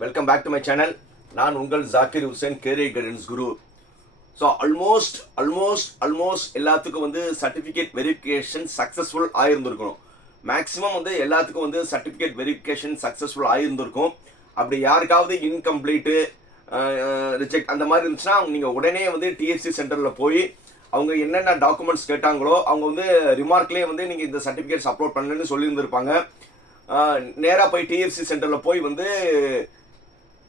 Welcome back to my channel நான் உங்கள் Zakir Hussain career guidance குரு so almost almost almost எல்லாத்துக்கும் வந்து சர்டிஃபிகேட் வெரிஃபிகேஷன் சக்ஸஸ்ஃபுல் ஆயிருந்திருக்கணும். மேக்ஸிமம் வந்து எல்லாத்துக்கும் வந்து சர்டிஃபிகேட் வெரிஃபிகேஷன் சக்ஸஸ்ஃபுல் ஆயிருந்திருக்கும். அப்படி யாருக்காவது இன்கம்ப்ளீட்டு ரிஜெக்ட் அந்த மாதிரி இருந்துச்சுன்னா நீங்கள் உடனே வந்து டிஎஃப்சி சென்டரில் போய் அவங்க என்னென்ன டாக்குமெண்ட்ஸ் கேட்டாங்களோ அவங்க வந்து ரிமார்க்லேயே வந்து நீங்கள் இந்த சர்டிஃபிகேட்ஸ் அப்லோட் பண்ணலன்னு சொல்லியிருந்திருப்பாங்க. நேராக போய் டிஎஃப்சி சென்டரில் போய் வந்து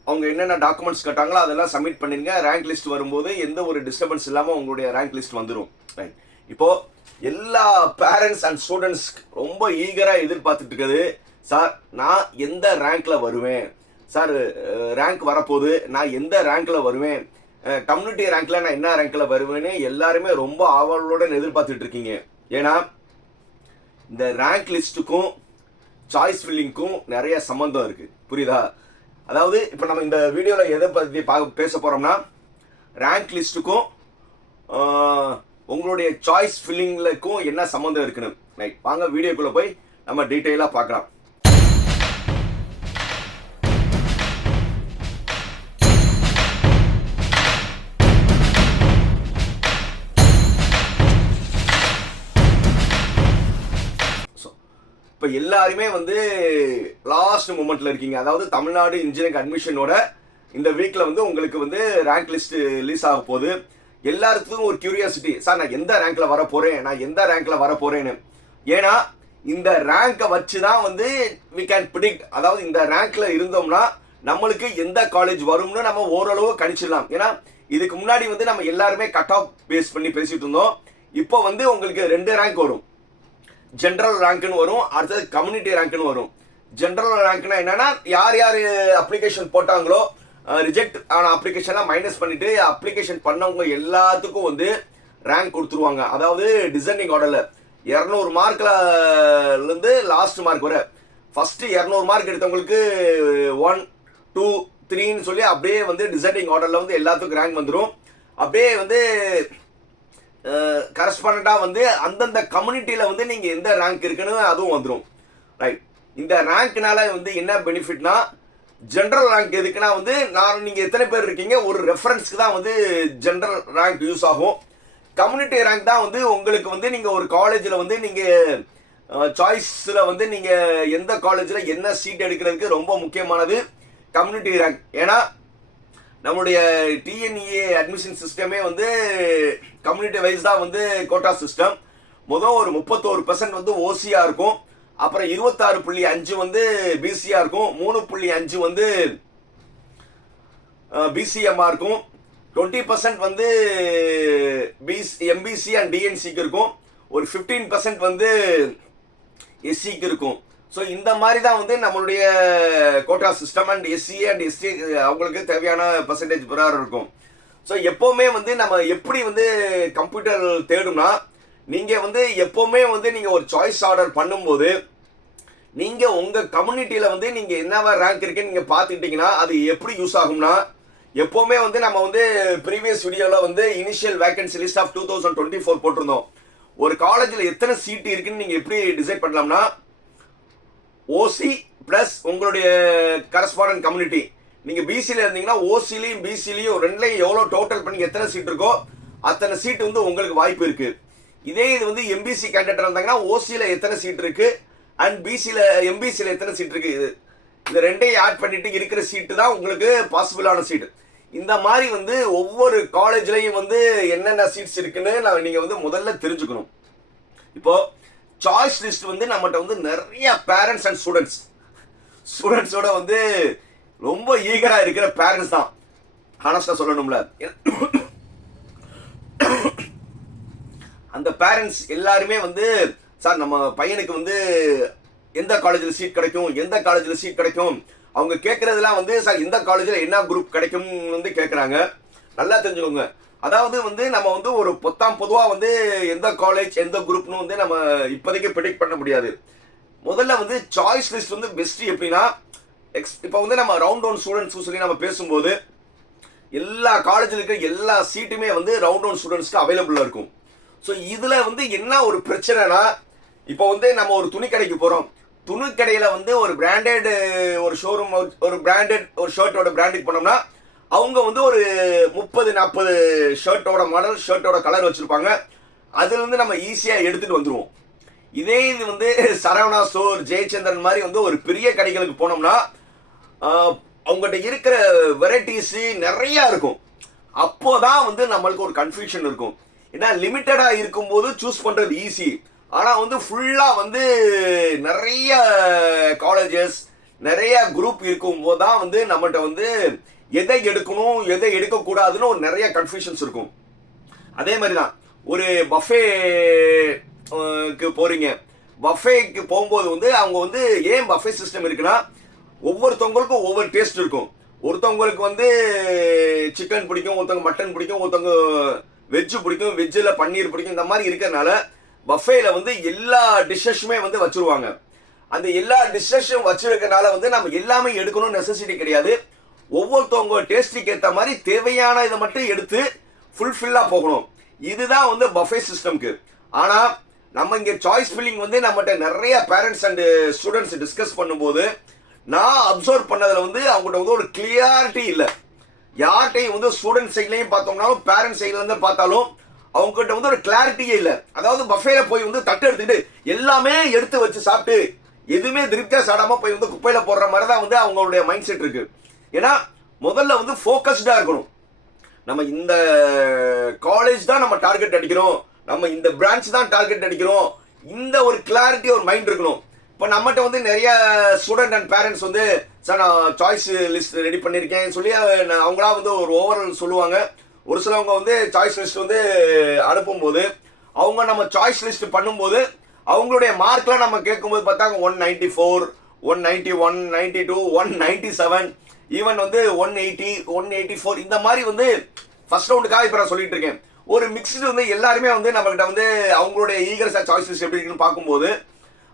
அவங்க என்னென்ன டாக்குமெண்ட்ஸ் கேட்டாங்களோ அதெல்லாம் சப்மிட் பண்ணிடுங்க ரேங்க் லிஸ்ட் வரும்போது எந்த ஒரு டிஸ்டர்பன்ஸ் இல்லாமல் உங்களுடைய ரேங்க் லிஸ்ட் வந்துடும் ரைட் இப்போ எல்லா பேரண்ட்ஸ் அண்ட் ஸ்டூடெண்ட்ஸ் ரொம்ப ஈகராக எதிர்பார்த்துட்டு இருக்குது. சார் நான் எந்த ரேங்க்ல வருவேன்? சார் ரேங்க் வரப்போகுது. நான் எந்த ரேங்க்ல வருவேன்? கம்யூனிட்டி ரேங்க்ல நான் என்ன ரேங்க்ல வருவேன்னு எல்லாருமே ரொம்ப ஆவலுடன் எதிர்பார்த்துட்டு இருக்கீங்க. ஏன்னா இந்த ரேங்க் லிஸ்ட்டுக்கும் சாய்ஸ் ஃபில்லிங்க்கும் நிறைய சம்மந்தம் இருக்குது புரியுதா? அதாவது இப்போ நம்ம இந்த வீடியோவில் எதை பற்றி பா பேச போகிறோம்னா ரேங்க் லிஸ்ட்டுக்கும் உங்களுடைய சாய்ஸ் ஃபில்லிங்லக்கும் என்ன சம்மந்தம் இருக்குன்னு. ரைட் வாங்க வீடியோக்குள்ளே போய் நம்ம டீட்டெயிலாக பார்க்கலாம். இப்போ எல்லாருமே வந்து லாஸ்ட் மூமெண்ட்ல இருக்கீங்க. அதாவது தமிழ்நாடு இன்ஜினியரிங் அட்மிஷனோட இந்த வீக்ல வந்து உங்களுக்கு வந்து ரேங்க் லிஸ்ட் ரிலீஸ் ஆக போகுது. எல்லாருக்கும் ஒரு கியூரியாசிட்டி சார் நான் எந்த ரேங்க்ல வர போறேன்? நான் எந்த ரேங்க்ல வர போறேன்னு? ஏன்னா இந்த ரேங்கை வச்சு தான் வந்து வி கேன் ப்ரிடிக்ட் அதாவது இந்த ரேங்க்ல இருந்தோம்னா நம்மளுக்கு எந்த காலேஜ் வரும்னு நம்ம ஓரளவு கணிச்சிடலாம். ஏன்னா இதுக்கு முன்னாடி வந்து நம்ம எல்லாருமே கட் ஆஃப் பேஸ் பண்ணி பேசிட்டு இருந்தோம். இப்போ வந்து உங்களுக்கு ரெண்டு ரேங்க் வரும். ஜென்ரல் ரேங்க்னு வரும் அடுத்தது கம்யூனிட்டி ரேங்க்னு வரும். ஜென்ரல் ரேங்க்னா என்னன்னா யார் யார் அப்ளிகேஷன் போட்டாங்களோ ரிஜெக்ட் ஆன அப்ளிகேஷன்லாம் மைனஸ் பண்ணிட்டு அப்ளிகேஷன் பண்ணவங்க எல்லாத்துக்கும் வந்து ரேங்க் கொடுத்துருவாங்க. அதாவது டிசைனிங் ஆர்டரில் இரநூறு மார்க்லேருந்து லாஸ்ட் மார்க் வர. ஃபஸ்ட்டு இரநூறு மார்க் எடுத்தவங்களுக்கு ஒன் டூ த்ரீன்னு சொல்லி அப்படியே வந்து டிசைனிங் ஆர்டரில் வந்து எல்லாத்துக்கும் ரேங்க் வந்துடும் அப்படியே வந்து கரஸ்பாண்டாக வந்து அந்தந்த கம்யூனிட்டியில் வந்து நீங்கள் எந்த ரேங்க் இருக்குன்னு அதுவும் வந்துடும் ரைட் இந்த ரேங்க்னால வந்து என்ன பெனிஃபிட்னா ஜென்ரல் ரேங்க் எதுக்குன்னா வந்து நான் நீங்கள் எத்தனை பேர் இருக்கீங்க ஒரு ரெஃபரன்ஸ்க்கு தான் வந்து ஜென்ரல் ரேங்க் யூஸ் ஆகும். கம்யூனிட்டி ரேங்க் தான் வந்து உங்களுக்கு வந்து நீங்கள் ஒரு காலேஜில் வந்து நீங்கள் சாய்ஸில் வந்து நீங்கள் எந்த காலேஜில் என்ன சீட் எடுக்கிறதுக்கு ரொம்ப முக்கியமானது கம்யூனிட்டி ரேங்க் ஏன்னா நம்முடைய டிஎன்இஏ அட்மிஷன் சிஸ்டமே வந்து கம்யூனிட்டி வைஸ் தான் வந்து கோட்டா சிஸ்டம் மொதல் ஒரு முப்பத்தோரு பெர்சன்ட் வந்து ஓசியா இருக்கும். அப்புறம் இருபத்தாறு புள்ளி அஞ்சு வந்து பிசியா இருக்கும். மூணு புள்ளி அஞ்சு வந்து பிசிஎம்ஆ இருக்கும். டுவெண்ட்டி பர்சன்ட் வந்து பிஸ் எம்பிசி அண்ட் டிஎன்சிக்கு இருக்கும். ஒரு ஃபிஃப்டீன் பர்சன்ட் வந்து எஸ்சிக்கு இருக்கும். ஸோ இந்த மாதிரி தான் வந்து நம்மளுடைய quota system and SC and ST அவங்களுக்கு தேவையான பர்சன்டேஜ் பிரகாரம் இருக்கும். ஸோ எப்போவுமே வந்து நம்ம எப்படி வந்து கம்ப்யூட்டர் தேடும்னா நீங்கள் வந்து எப்போவுமே வந்து நீங்கள் ஒரு சாய்ஸ் ஆர்டர் பண்ணும்போது நீங்கள் உங்கள் கம்யூனிட்டியில் வந்து நீங்கள் என்னவா ரேங்க் இருக்குன்னு நீங்கள் பார்த்துக்கிட்டிங்கன்னா அது எப்படி யூஸ் ஆகும்னா எப்போவுமே வந்து நம்ம வந்து ப்ரீவியஸ் வீடியோவில் வந்து initial vacancy list of two thousand twenty four போட்டிருந்தோம். ஒரு காலேஜில் எத்தனை சீட் இருக்குன்னு நீங்கள் எப்படி டிசைட் பண்ணலாம்னா ஓசி ப்ளஸ் உங்களுடைய கரஸ்பாண்டன்ட் கம்யூனிட்டி நீங்க பிசியில இருந்தீங்கன்னா ஓசிலையும் பிசிலையும் ரெண்டுலையும் எவ்வளோ டோட்டல் பண்ணி எத்தனை சீட் இருக்கோ அத்தனை சீட் வந்து உங்களுக்கு வாய்ப்பு இருக்கு. இதே இது வந்து எம்பிசி கேண்டிடேட் இருந்தாங்கன்னா ஓசியில் எத்தனை சீட் இருக்கு அண்ட் பிசியில் எம்பிசியில் எத்தனை சீட் இருக்கு? இது இந்த ரெண்டையும் ஆட் பண்ணிட்டு இருக்கிற சீட்டு தான் உங்களுக்கு பாசிபிளான சீட்டு இந்த மாதிரி வந்து ஒவ்வொரு காலேஜ்லையும் வந்து என்னென்ன சீட்ஸ் இருக்குன்னு நான் நீங்கள் வந்து முதல்ல தெரிஞ்சுக்கணும். இப்போது சாய்ஸ் லிஸ்ட் வந்து நம்மகிட்ட வந்து நிறைய பேரண்ட்ஸ் அண்ட் ஸ்டூடெண்ட்ஸ் ஸ்டூடெண்ட்ஸோட வந்து ரொம்ப ஈகராக இருக்கிற பேரண்ட்ஸ் தான். ஹானஸ்டாக சொல்லணும்ல. அந்த பேரண்ட்ஸ் எல்லாருமே வந்து சார் நம்ம பையனுக்கு வந்து எந்த காலேஜில் சீட் கிடைக்கும்? எந்த காலேஜில் சீட் கிடைக்கும்? அவங்க கேட்குறதுலாம் வந்து சார் இந்த காலேஜில் என்ன குரூப் கிடைக்கும்னு வந்து கேட்குறாங்க நல்லா தெரிஞ்சுக்கோங்க. அதாவது வந்து நம்ம வந்து ஒரு பொத்தாம் பொதுவாக வந்து எந்த காலேஜ் எந்த குரூப்னு வந்து நம்ம இப்போதைக்கு ப்ரிடிக்ட் பண்ண முடியாது. முதல்ல வந்து சாய்ஸ் லிஸ்ட் வந்து பெஸ்ட் எப்படின்னா எக்ஸ் இப்போ வந்து நம்ம ரவுண்ட் ஒன் ஸ்டூடெண்ட்ஸ் சொல்லி நம்ம பேசும்போது எல்லா காலேஜில் இருக்கிற எல்லா சீட்டுமே வந்து ரவுண்ட் ஒன் ஸ்டூடெண்ட்ஸ்க்கு அவைலபிளாக இருக்கும். ஸோ இதில் வந்து என்ன ஒரு பிரச்சனைனா இப்போ வந்து நம்ம ஒரு துணி கடைக்கு போகிறோம் கடையில் வந்து ஒரு பிராண்டட் ஒரு ஷோரூம் ஒரு பிராண்டட் ஒரு ஷர்ட்டோட பிராண்டிங் பண்ணோம்னா அவங்க வந்து ஒரு முப்பது நாற்பது ஷர்ட்டோட மாடல் ஷர்ட்டோட கலர் வச்சுருப்பாங்க. அதுலேருந்து நம்ம ஈஸியாக எடுத்துகிட்டு வந்துடுவோம் இதே இது வந்து சரவணா ஸ்டோர் ஜெயச்சந்திரன் மாதிரி வந்து ஒரு பெரிய கடைகளுக்கு போனோம்னா அவங்ககிட்ட இருக்கிற வெரைட்டிஸு நிறையா இருக்கும். அப்போதான் வந்து நம்மளுக்கு ஒரு கன்ஃபியூஷன் இருக்கும். ஏன்னா லிமிட்டடாக இருக்கும்போது சூஸ் பண்ணுறது ஈஸி ஆனால் வந்து ஃபுல்லாக வந்து நிறைய காலேஜஸ் நிறைய குரூப் இருக்கும்போது தான் வந்து நம்மகிட்ட வந்து எதை எடுக்கணும் எதை எடுக்கக்கூடாதுன்னு ஒரு நிறைய கன்ஃபியூஷன்ஸ் இருக்கும். அதே மாதிரி தான் ஒரு பஃபேக்கு போகிறீங்க பஃபேக்கு போகும்போது வந்து அவங்க வந்து ஏன் பஃபே சிஸ்டம் இருக்குன்னா ஒவ்வொருத்தவங்களுக்கும் ஒவ்வொரு டேஸ்ட் இருக்கும். ஒருத்தவங்களுக்கு வந்து சிக்கன் பிடிக்கும் ஒருத்தவங்க மட்டன் பிடிக்கும் ஒருத்தவங்க வெஜ்ஜு பிடிக்கும் வெஜ்ஜில் பன்னீர் பிடிக்கும் இந்த மாதிரி இருக்கிறனால பஃபேல வந்து எல்லா டிஷ்ஷஸுமே வந்து வச்சுருவாங்க. அந்த எல்லா டிஷ்ஷஸும் வச்சுருக்கனால வந்து நம்ம எல்லாமே எடுக்கணும் நெசசிட்டி கிடையாது. ஒவ்வொருத்தவங்க டேஸ்ட்டுக்கு ஏற்ற மாதிரி தேவையான இதை மட்டும் எடுத்து ஃபுல்ஃபில்லாக போகணும். இதுதான் வந்து பஃபே சிஸ்டம்க்கு ஆனால் நம்ம இங்கே சாய்ஸ் ஃபில்லிங் வந்து நம்மகிட்ட நிறைய பேரண்ட்ஸ் அண்டு ஸ்டூடெண்ட்ஸ் டிஸ்கஸ் பண்ணும்போது நான் அப்சர்வ் பண்ணதில் வந்து அவங்ககிட்ட வந்து ஒரு கிளியாரிட்டி இல்லை. யார்கிட்டையும் வந்து ஸ்டூடெண்ட் சைட்லையும் பார்த்தோம்னாலும் பேரண்ட்ஸ் சைட்லேருந்து பார்த்தாலும் அவங்ககிட்ட வந்து ஒரு கிளாரிட்டியே இல்லை. அதாவது பஃபேல போய் வந்து தட்டு எடுத்துக்கிட்டு எல்லாமே எடுத்து வச்சு சாப்பிட்டு எதுவுமே திருப்தியாக சாடாமல் போய் வந்து குப்பையில் போடுற மாதிரி தான் வந்து அவங்களுடைய மைண்ட் செட் இருக்குது ஏன்னா முதல்ல வந்து ஃபோக்கஸ்டாக இருக்கணும். நம்ம இந்த காலேஜ் தான் நம்ம டார்கெட் அடிக்கிறோம். நம்ம இந்த பிரான்ச் தான் டார்கெட் அடிக்கிறோம். இந்த ஒரு கிளாரிட்டி ஒரு மைண்ட் இருக்கணும். இப்போ நம்மகிட்ட வந்து நிறைய ஸ்டூடெண்ட் அண்ட் பேரண்ட்ஸ் வந்து சார் நான் சாய்ஸ் லிஸ்ட் ரெடி பண்ணியிருக்கேன் சொல்லி நான் அவங்களா வந்து ஒரு ஓவரால் சொல்லுவாங்க. ஒரு சிலவங்க வந்து சாய்ஸ் லிஸ்ட் வந்து அனுப்பும்போது அவங்க நம்ம சாய்ஸ் லிஸ்ட் பண்ணும்போது அவங்களுடைய மார்க்லாம் நம்ம கேட்கும்போது பார்த்தாங்க one ninety four one ninety one ninety two one ninety seven even வந்து one eighty one eighty four இந்த மாதிரி வந்து ஃபர்ஸ்ட் ரவுண்டுக்காக இப்போ நான் சொல்லிட்டு இருக்கேன். ஒரு மிக்ஸ்டு வந்து எல்லாருமே வந்து நம்மகிட்ட வந்து அவங்களுடைய ஈகர்ஸா சாய்ஸஸ் எப்படி இருக்குன்னு பார்க்கும்போது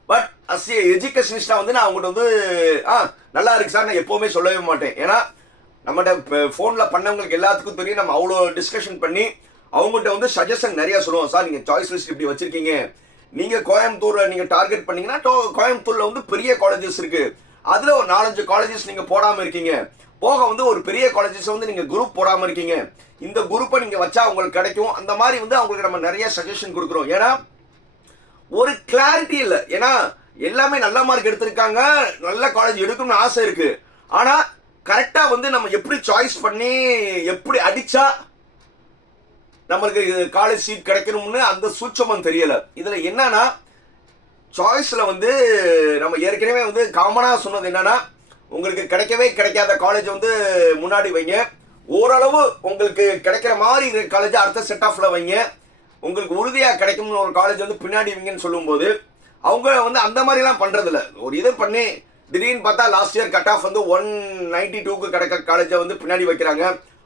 பட் அஸ் ஏ எஜுகேஷனிஸ்டா வந்து நான் அவங்ககிட்ட வந்து ஆ நல்லா இருக்கு சார் நான் எப்போவுமே சொல்லவே மாட்டேன். ஏன்னா நம்மகிட்ட ஃபோனில் பண்ணவங்களுக்கு எல்லாத்துக்கும் தெரியும் நம்ம அவ்வளோ டிஸ்கஷன் பண்ணி அவங்ககிட்ட வந்து சஜஷன் நிறைய சொல்லுவோம். சார் நீங்கள் சாய்ஸ் லிஸ்ட் இப்படி வச்சிருக்கீங்க. நீங்கள் கோயம்புத்தூரில் நீங்கள் டார்கெட் பண்ணீங்கன்னா கோயம்புத்தூரில் வந்து பெரிய காலேஜஸ் இருக்குது அதில் ஒரு நாலஞ்சு காலேஜஸ் நீங்கள் போடாமல் இருக்கீங்க. போக வந்து ஒரு பெரிய காலேஜஸ் வந்து நீங்கள் குரூப் போடாமல் இருக்கீங்க. இந்த குரூப்பை நீங்கள் வச்சா உங்களுக்கு கிடைக்கும். அந்த மாதிரி வந்து அவங்களுக்கு நம்ம நிறைய சஜஷன் கொடுக்குறோம். ஏன்னா ஒரு கிளாரிட்டி இல்லை. ஏன்னா எல்லாமே நல்ல மார்க் எடுத்திருக்காங்க. நல்ல காலேஜ் எடுக்கணும்னு ஆசை இருக்கு. ஆனா கரெக்டா வந்து நம்ம எப்படி சாய்ஸ் பண்ணி எப்படி அடிச்சா நம்மளுக்கு காலேஜ் சீட் கிடைக்கணும்னு அந்த சூட்சமம் தெரியல. இதுல என்னன்னா சாய்ஸில் வந்து நம்ம ஏற்கனவே வந்து காமனாக சொன்னது என்னன்னா உங்களுக்கு கிடைக்கவே கிடைக்காத காலேஜ் வந்து முன்னாடி வைங்க. ஓரளவு உங்களுக்கு கிடைக்கிற மாதிரி காலேஜ் அடுத்த செட் ஆஃப்ல வைங்க. உங்களுக்கு உறுதியாக கிடைக்கும்னு ஒரு காலேஜ் வந்து பின்னாடி வைங்கன்னு சொல்லும்போது அவங்க வந்து அந்த மாதிரிலாம் பண்ணுறதில்ல ஒரு இது பண்ணி திடீர்னு பார்த்தா லாஸ்ட் இயர் கட் ஆஃப் வந்து ஒன் நைன்டி டூக்கு கிடைக்க காலேஜை வந்து பின்னாடி வைக்கிறாங்க.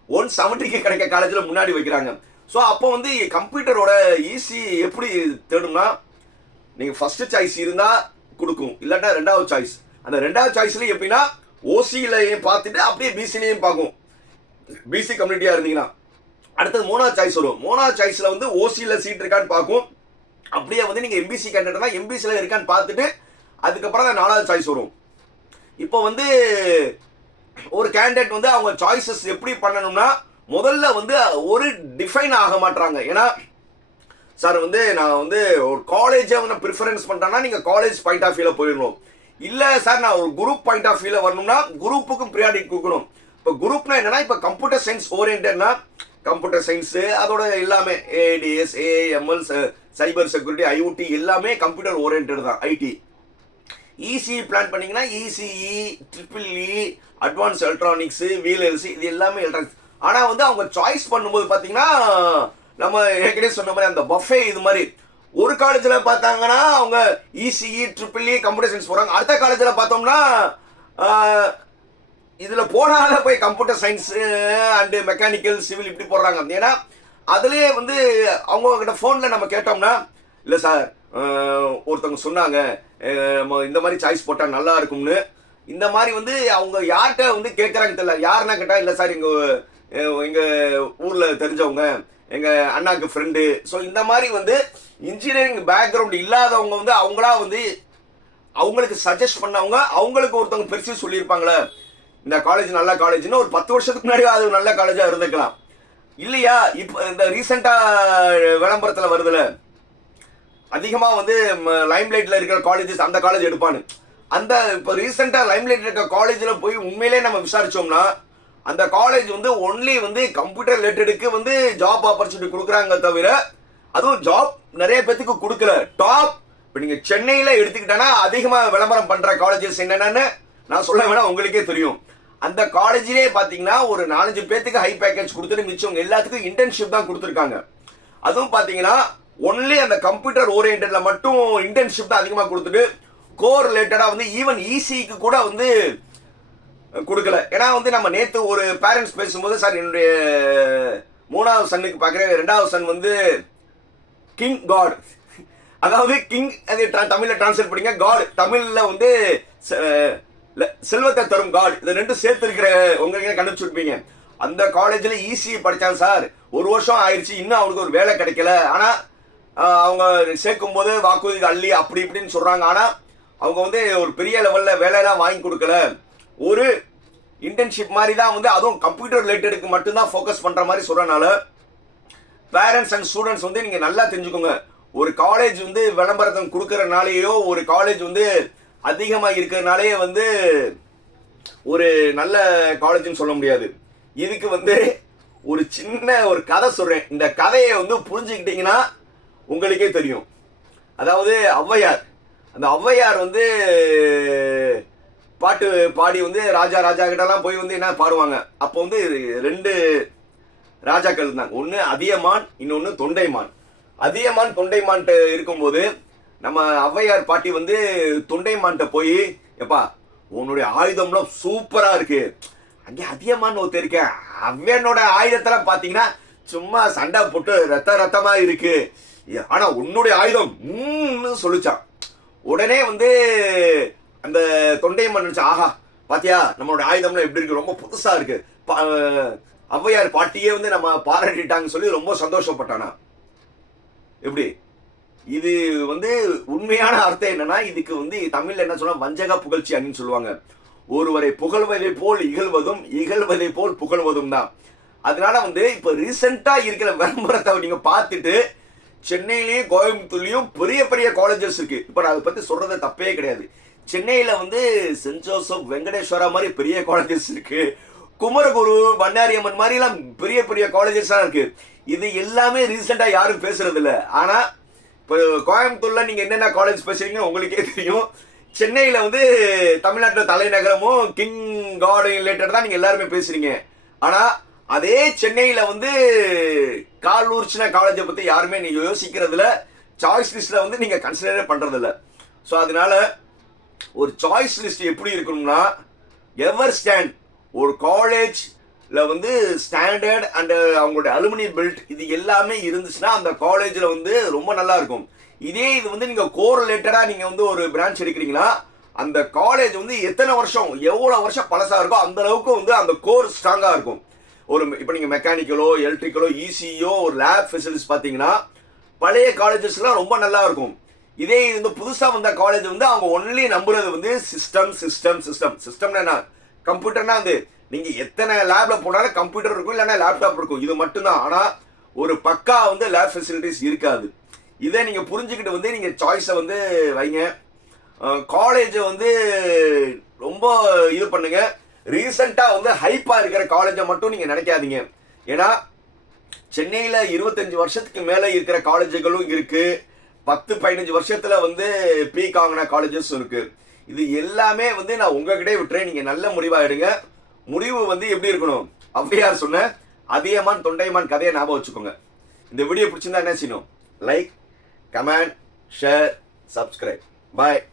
ஒன் செவன்ட்டிக்கு கிடைக்க காலேஜில் முன்னாடி வைக்கிறாங்க. ஸோ அப்போ வந்து கம்ப்யூட்டரோட ஈஸி எப்படி தேடும்னா நீங்கள் ஃபஸ்ட்டு சாய்ஸ் இருந்தால் கொடுக்கும். இல்லாட்டா ரெண்டாவது சாய்ஸ் அந்த ரெண்டாவது சாய்ஸ்ல எப்படின்னா ஓசியிலையும் பார்த்துட்டு அப்படியே பிசிலையும் பார்க்கும். பிசி கம்யூனிட்டியாக இருந்தீங்கன்னா. அடுத்தது மூணாவது சாய்ஸ் வரும். மூணாவது சாய்ஸில் வந்து ஓசியில் சீட் இருக்கான்னு பார்க்கும். அப்படியே வந்து நீங்கள் எம்பிசி கேண்டிடேட் தான் இருக்கான்னு பார்த்துட்டு அதுக்கப்புறம் தான் நாலாவது சாய்ஸ் வரும். இப்போ வந்து ஒரு கேண்டிடேட் வந்து அவங்க சாய்ஸஸ் எப்படி பண்ணணும்னா முதல்ல வந்து ஒரு டிஃபைன் ஆக மாட்டுறாங்க ஏன்னா சார் வந்து நான் வந்து ஒரு காலேஜை வந்து ப்ரிஃபரன்ஸ் பண்ணுறேன்னா நீங்கள் காலேஜ் பாயிண்ட் ஆஃப் வியூவில் போயிடணும். இல்லை சார் நான் ஒரு குரூப் பாயிண்ட் ஆஃப் வியூவில் வரணும்னா குரூப்புக்கும் ப்ரியாரிட்டி கொடுக்கணும். இப்போ குரூப்னா என்னன்னா இப்போ கம்ப்யூட்டர் சயின்ஸ் ஓரியன்டா கம்ப்யூட்டர் சயின்ஸு அதோட எல்லாமே ADS AML cyber security IOT எல்லாமே கம்ப்யூட்டர் ஓரியன்ட் தான் ஐடி இசி பிளான் பண்ணீங்கன்னா ECE triple E advance electronics VLLC இது எல்லாமே எலக்ட்ரானிக்ஸ் ஆனால் வந்து அவங்க சாய்ஸ் பண்ணும்போது பார்த்தீங்கன்னா நம்ம ஏற்கனவே சொன்ன மாதிரி அந்த பஃபே இது மாதிரி ஒரு காலேஜில் பார்த்தாங்கன்னா அவங்க ECE triple E computer science போகிறாங்க அடுத்த காலேஜில் பார்த்தோம்னா இதில் போனால போய் computer science and mechanical civil இப்படி போடுறாங்க. ஏன்னா அதுலேயே வந்து அவங்கக்கிட்ட ஃபோனில் நம்ம கேட்டோம்னா இல்லை சார் ஒருத்தவங்க சொன்னாங்க நம்ம இந்த மாதிரி சாய்ஸ் போட்டால் நல்லா இருக்கும்னு. இந்த மாதிரி வந்து அவங்க யார்கிட்ட வந்து கேட்குறாங்க தெரியல. யாருன்னா கேட்டால் இல்லை சார் எங்கள் எங்கள் ஊரில் தெரிஞ்சவங்க எங்க அண்ணாக்கு ஃப்ரெண்டு ஸோ இந்த மாதிரி வந்து இன்ஜினியரிங் பேக்ரவுண்ட் இல்லாதவங்க வந்து அவங்களா வந்து அவங்களுக்கு சஜஸ்ட் பண்ணவங்க அவங்களுக்கு ஒருத்தவங்க பெருசு சொல்லியிருப்பாங்களே. இந்த காலேஜ் நல்ல காலேஜ்னு ஒரு பத்து வருஷத்துக்கு முன்னாடி அது நல்ல காலேஜா இருந்துக்கலாம் இல்லையா? இப்போ இந்த ரீசெண்டா விளம்பரத்தில் வருதுல. அதிகமாக வந்து லைம் லைட்ல இருக்கிற காலேஜஸ் அந்த காலேஜ் எடுப்பான்னு. அந்த இப்போ ரீசெண்டாக லைம் லைட் இருக்கிற காலேஜில் போய் உண்மையிலே நம்ம விசாரிச்சோம்னா அந்த காலேஜ் வந்து ஒன்லி வந்து கம்ப்யூட்டர் ரிலேட்டடுக்கு வந்து ஜாப் ஆப்பர்ச்சுனிட்டி கொடுக்குறாங்க தவிர அதுவும் ஜாப் நிறைய பேத்துக்கு கொடுக்கல. டாப் இப்போ நீங்கள் சென்னையில் எடுத்துக்கிட்டேன்னா அதிகமாக விளம்பரம் பண்ணுற காலேஜஸ் என்னென்னு நான் சொல்ல வேணா உங்களுக்கே தெரியும். அந்த காலேஜிலே பார்த்தீங்கன்னா ஒரு நாலஞ்சு பேத்துக்கு ஹை பேக்கேஜ் கொடுத்துட்டு மிச்சவங்க எல்லாத்துக்கும் இன்டர்ன்ஷிப் தான் கொடுத்துருக்காங்க. அதுவும் பார்த்தீங்கன்னா ஒன்லி அந்த கம்ப்யூட்டர் ஓரியன்டில் மட்டும் இன்டர்ன்ஷிப் தான் அதிகமாக கொடுத்துட்டு கோர் ரிலேட்டடாக வந்து ஈவன் இசிக்கு கூட வந்து கொடுக்கல. ஏன்னா வந்து நம்ம நேற்று ஒரு பேரண்ட்ஸ் பேசும்போது சார் என்னுடைய மூணாவது சன்னுக்கு பார்க்குறேன் ரெண்டாவது சன் வந்து கிங் காட் அதாவது கிங் அது தமிழில் டிரான்ஸ்லேட் பண்ணிங்க காட் தமிழில் வந்து செல்வத்தை தரும் காட் இது ரெண்டும் சேர்த்து இருக்கிற உங்களுக்கு கண்டுபிடிச்சிருப்பீங்க அந்த காலேஜில் ஈஸி படித்தான் சார் ஒரு வருஷம் ஆயிடுச்சு இன்னும் அவனுக்கு ஒரு வேலை கிடைக்கல. ஆனால் அவங்க சேர்க்கும் போது வாக்குறுதி அள்ளி அப்படி இப்படின்னு சொல்கிறாங்க ஆனால் அவங்க வந்து ஒரு பெரிய லெவலில் வேலையெல்லாம் வாங்கி கொடுக்கல. ஒரு இன்டர்ன்ஷிப் மாதிரி தான் வந்து அதுவும் கம்ப்யூட்டர் ரிலேட்டடுக்கு மட்டும்தான் ஃபோக்கஸ் பண்ணுற மாதிரி சொல்கிறனால பேரண்ட்ஸ் அண்ட் ஸ்டூடெண்ட்ஸ் வந்து நீங்கள் நல்லா தெரிஞ்சுக்கோங்க. ஒரு காலேஜ் வந்து விளம்பரத்தை கொடுக்கறனாலேயோ ஒரு காலேஜ் வந்து அதிகமாக இருக்கிறனாலே வந்து ஒரு நல்ல காலேஜ்னு சொல்ல முடியாது. இதுக்கு வந்து ஒரு சின்ன ஒரு கதை சொல்கிறேன் இந்த கதையை வந்து புரிஞ்சுக்கிட்டீங்கன்னா உங்களுக்கே தெரியும். அதாவது ஔவையார். அந்த ஔவையார் வந்து பாட்டு பாடி வந்து ராஜா ராஜா கிட்டலாம் போய் வந்து என்ன பாடுவாங்க? அப்போ வந்து ரெண்டு ராஜாக்கள் இருந்தாங்க. ஒன்று அதியமான் இன்னொன்று தொண்டைமான். அதியமான் தொண்டைமான்ட்டு இருக்கும்போது நம்ம ஔவையார் பாட்டி வந்து தொண்டைமான்ட்ட போய் எப்பா உன்னுடைய ஆயுதம்லாம் சூப்பராக இருக்கு. அங்கே அதியமான் ஒருத்தர் இருக்கேன். அவ்வையனோட ஆயுதத்தெல்லாம் பார்த்தீங்கன்னா சும்மா சண்டை போட்டு ரத்த ரத்தமாக இருக்கு. ஆனால் உன்னுடைய ஆயுதம் சொல்லிச்சான். உடனே வந்து அந்த தொண்டையம்மன் நினைச்சா ஆஹா பாத்தியா நம்மளோட ஆயுதம்லாம் எப்படி இருக்கு? ரொம்ப புதுசா இருக்கு. பா- ஔவையார் பாட்டியே வந்து நம்ம பாராட்டிட்டாங்கன்னு சொல்லி ரொம்ப சந்தோஷப்பட்டானா? எப்படி? இது வந்து உண்மையான அர்த்தம் என்னன்னா இதுக்கு வந்து தமிழ்ல என்ன சொன்னா வஞ்சக புகழ்ச்சி அப்படின்னு சொல்லுவாங்க. ஒருவரை புகழ்வதை போல் இகழ்வதும் இகழ்வதை போல் புகழ்வதும் தான். அதனால வந்து இப்ப ரீசெண்டா இருக்கிற விளம்பரத்தை நீங்க பார்த்துட்டு சென்னையிலயும் கோயம்புத்தூர்லயும் பெரிய பெரிய காலேஜஸ் இருக்கு. இப்ப நான் அதை பத்தி சொல்றது தப்பே கிடையாது. சென்னையில் வந்து சென்ட் ஜோசப் வெங்கடேஸ்வரா மாதிரி பெரிய காலேஜஸ் இருக்கு. குமரகுரு பண்ணாரியம்மன் அம்மன் மாதிரிலாம் பெரிய பெரிய காலேஜஸ் இருக்கு. இது எல்லாமே ரீசெண்டாக யாரும் பேசுறது இல்லை. ஆனால் இப்போ கோயம்புத்தூர்ல நீங்கள் என்னென்ன காலேஜ் பேசுறீங்க உங்களுக்கே தெரியும். சென்னையில் வந்து தமிழ்நாட்டில் தலைநகரமும் கிங் கார்டன் ரிலேட்டட் தான் நீங்கள் எல்லாருமே பேசுறீங்க. ஆனால் அதே சென்னையில் வந்து காலூர்ச்சின காலேஜை பற்றி யாருமே நீங்கள் யோசிக்கிறதுல சாய்ஸ் லிஸ்ட்டில் வந்து நீங்கள் கன்சிடரே பண்ணுறதில்ல ஸோ அதனால ஒரு சாய்ஸ் லிஸ்ட் எப்படி இருக்கணும்னா எவர் ஸ்டாண்ட் ஒரு காலேஜில் வந்து ஸ்டாண்டர்ட் அண்ட் அவங்களோட அலுமினி பெல்ட் இது எல்லாமே இருந்துச்சுன்னா அந்த காலேஜில் வந்து ரொம்ப நல்லா இருக்கும். இதே இது வந்து நீங்கள் கோர் ரிலேட்டடாக நீங்கள் வந்து ஒரு பிரான்ச் எடுக்கிறீங்கன்னா அந்த காலேஜ் வந்து எத்தனை வருஷம் எவ்வளோ வருஷம் பழசாக இருக்கோ அந்த அளவுக்கு வந்து அந்த கோர் ஸ்ட்ராங்காக இருக்கும். ஒரு இப்போ நீங்கள் மெக்கானிக்கலோ எலக்ட்ரிக்கலோ ஈசியோ ஒரு லேப் ஃபெசிலிட்டிஸ் பார்த்தீங்கன்னா பழைய காலேஜஸ்லாம் ரொம்ப நல்லா இருக்கும். இதே இது வந்து வந்த காலேஜ் வந்து அவங்க ஒன்லி நம்புறது வந்து சிஸ்டம் சிஸ்டம் சிஸ்டம் சிஸ்டம்னா என்ன? கம்ப்யூட்டர்னா வந்து நீங்கள் எத்தனை லேப்ல போனாலும் கம்ப்யூட்டர் இருக்கும் இல்லைன்னா லேப்டாப் இருக்கும். இது மட்டும்தான். ஆனால் ஒரு பக்கா வந்து லேப் ஃபெசிலிட்டிஸ் இருக்காது. இதை நீங்கள் புரிஞ்சுக்கிட்டு வந்து நீங்கள் சாய்ஸை வந்து வைங்க. காலேஜை வந்து ரொம்ப இது பண்ணுங்க. ரீசெண்டா வந்து ஹைப்பாக இருக்கிற காலேஜை மட்டும் நீங்கள் நினைக்காதீங்க. ஏன்னா சென்னையில் இருபத்தஞ்சு வருஷத்துக்கு மேலே இருக்கிற காலேஜுகளும் இருக்குது பத்து பதினஞ்சு வருஷத்துல வந்து பீக் ஆகின காலேஜஸ் இருக்கு. இது எல்லாமே வந்து நான் உங்ககிட்டே விட்டுறேன். நீங்க நல்ல முடிவா எடுங்க. முடிவு வந்து எப்படி இருக்கணும்? ஔவையார் சொன்ன அதியமான் தொண்டைமான் கதையை ஞாபகம் வச்சுக்கோங்க. இந்த வீடியோ பிடிச்சிருந்தா என்ன செய்யணும்? Like comment share subscribe bye